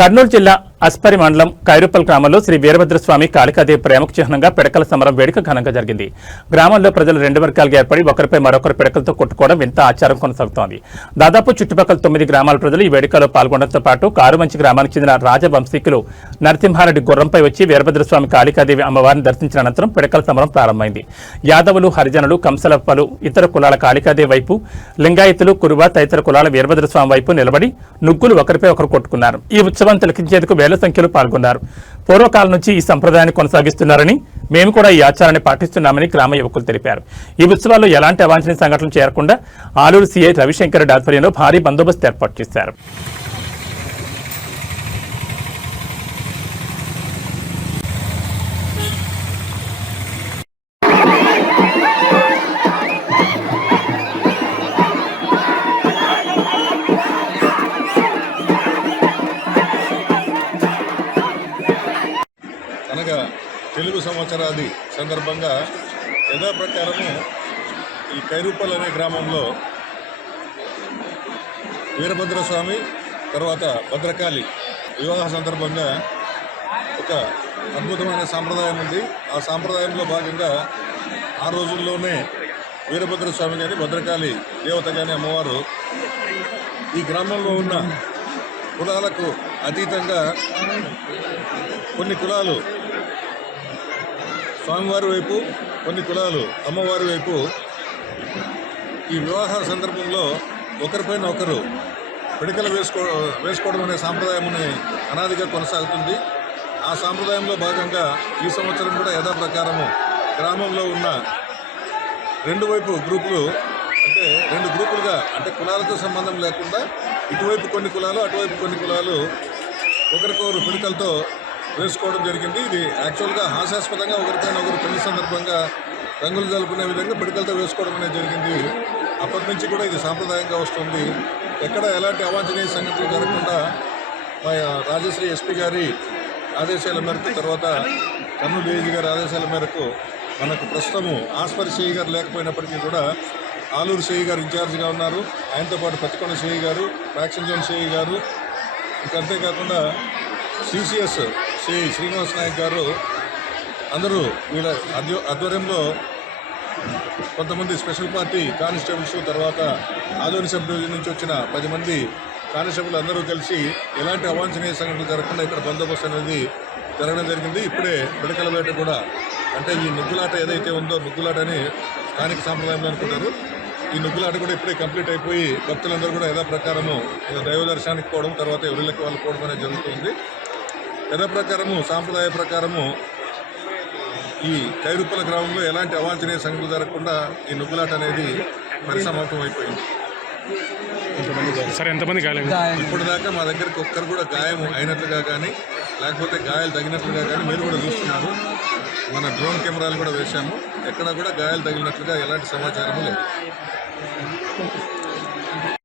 కర్నూలు జిల్లా అస్పరి మండలం కైరుపల్ గ్రామంలో శ్రీ వీరభద్రస్వామి కాళికాదేవి ప్రేమకు చిహ్నంగా పిడకల సమరం వేడుక ఘనంగా జరిగింది. గ్రామంలో ప్రజలు రెండు వర్గాలుగా ఏర్పడి ఒకరిపై మరొకరు పిడకలతో కొట్టుకోవడం వింత ఆచారం కొనసాగుతోంది. దాదాపు చుట్టుపక్కల 9 గ్రామాల ప్రజలు ఈ వేడుకలో పాల్గొనడంతో పాటు కారుమంచి గ్రామానికి చెందిన రాజవంశీకులు నరసింహారెడ్డి గుర్రంపై వచ్చి వీరభద్రస్వామి కాళికాదేవి అమ్మవారిని దర్శించిన అనంతరం పిడకల సమరం ప్రారంభమైంది. యాదవులు, హరిజనులు, కంసల పలు ఇతర కులాల కాళికాదేవి వైపు, లింగాయతులు, కురువ తదితర కులాల వీరభద్రస్వామి వైపు నిలబడి నుగ్గులు ఒకరిపై ఒకరు కొట్టుకున్నారు. ఈ ఉత్సవం తిలకించేందుకు వేల సంఖ్యలో పాల్గొన్నారు. పూర్వకాలం నుంచి ఈ సంప్రదాయాన్ని కొనసాగిస్తున్నారని, మేము కూడా ఈ ఆచారాన్ని పాటిస్తున్నామని గ్రామ యువకులు తెలిపారు. ఈ ఉత్సవాల్లో ఎలాంటి అవాంఛనీయ సంఘటనలు చేరకుండా ఆలూరు సీఐ రవిశంకర్ రెడ్డి ఆధ్వర్యంలో భారీ బందోబస్తు ఏర్పాటు చేశారు. అనగా తెలుగు సంవత్సరాది సందర్భంగా యథాప్రకారము ఈ కైరుపల్ అనే గ్రామంలో వీరభద్రస్వామి తర్వాత భద్రకాళి వివాహ సందర్భంగా ఒక అద్భుతమైన సాంప్రదాయం ఉంది. ఆ సాంప్రదాయంలో భాగంగా ఆ రోజుల్లోనే వీరభద్రస్వామి కానీ భద్రకాళి దేవత కానీ అమ్మవారు ఈ గ్రామంలో ఉన్న కులాలకు అతీతంగా కొన్ని కులాలు స్వామివారి వైపు, కొన్ని కులాలు అమ్మవారి వైపు ఈ వివాహ సందర్భంలో ఒకరిపైన ఒకరు పిడకలు వేసుకోవడం అనే సాంప్రదాయముని అనాదిగా కొనసాగుతుంది. ఆ సాంప్రదాయంలో భాగంగా ఈ సంవత్సరం కూడా యథాప్రకారము గ్రామంలో ఉన్న రెండు వైపు గ్రూపులు, అంటే రెండు గ్రూపులుగా, అంటే కులాలతో సంబంధం లేకుండా ఇటువైపు కొన్ని కులాలు, అటువైపు కొన్ని కులాలు ఒకరికొకరు పిడకలతో వేసుకోవడం జరిగింది. ఇది యాక్చువల్గా హాస్యాస్పదంగా ఒకరిపైన ఒకరు పెళ్లి సందర్భంగా రంగులు జరుపుకునే విధంగా పిడకలతో వేసుకోవడం అనేది జరిగింది. అప్పటి నుంచి కూడా ఇది సాంప్రదాయంగా వస్తుంది. ఎక్కడ ఎలాంటి అవాంఛనీయ సంఘటనలు జరగకుండా మా రాజశ్రీ ఎస్పీ గారి ఆదేశాల మేరకు, తర్వాత కర్నూలు డీఐజీ గారి ఆదేశాల మేరకు మనకు ప్రస్తుతము ఆస్పరి సిఐ గారు లేకపోయినప్పటికీ కూడా ఆలూరు సిఐ గారు ఇన్ఛార్జిగా ఉన్నారు. ఆయనతో పాటు పత్తికొండ సిఐ గారు, ఫ్యాక్షన్ జోన్ సిఐ గారు, ఇంకా అంతేకాకుండా సిసిఎస్ సిఐ శ్రీనివాస్ నాయక్ గారు, అందరూ వీళ్ళ ఆధ్వర్యంలో కొంతమంది స్పెషల్ పార్టీ కానిస్టేబుల్స్, తర్వాత ఆదోని సబ్ డివిజన్ నుంచి వచ్చిన 10 మంది కానిస్టేబుల్ అందరూ కలిసి ఎలాంటి అవాంఛనీయ సంఘటనలు జరగకుండా ఇక్కడ బందోబస్తు అనేది జరగడం జరిగింది. ఇప్పుడే పిడకల వేట కూడా, అంటే ఈ నుగ్గులాట ఏదైతే ఉందో, నుగ్గులాట అని స్థానిక సాంప్రదాయంలో అనుకుంటారు, ఈ నుగ్గులాట కూడా ఇప్పుడే కంప్లీట్ అయిపోయి భక్తులందరూ కూడా యథాప్రకారము దైవ దర్శనానికి పోవడం, తర్వాత ఎవరిళ్ళకి వాళ్ళు పోవడం అనేది జరుగుతుంది. యథాప్రకారము సాంప్రదాయ ప్రకారము ఈ కైరుపల గ్రామంలో ఎలాంటి అవాంఛనీయ సంఘటనలు జరగకుండా ఈ నుగ్గులాట అనేది పరిసమాప్తం అయిపోయింది. ఎంతమంది ఇప్పుడు దాకా మా దగ్గరికి ఒక్కరు కూడా గాయం అయినట్లుగా కానీ, లేకపోతే గాయాలు తగినట్లుగా కానీ మీరు కూడా చూస్తున్నారు. మన డ్రోన్ కెమెరాలు కూడా వేశాము, ఎక్కడ కూడా గాయాలు తగిలినట్లుగా ఎలాంటి సమాచారం లేదు.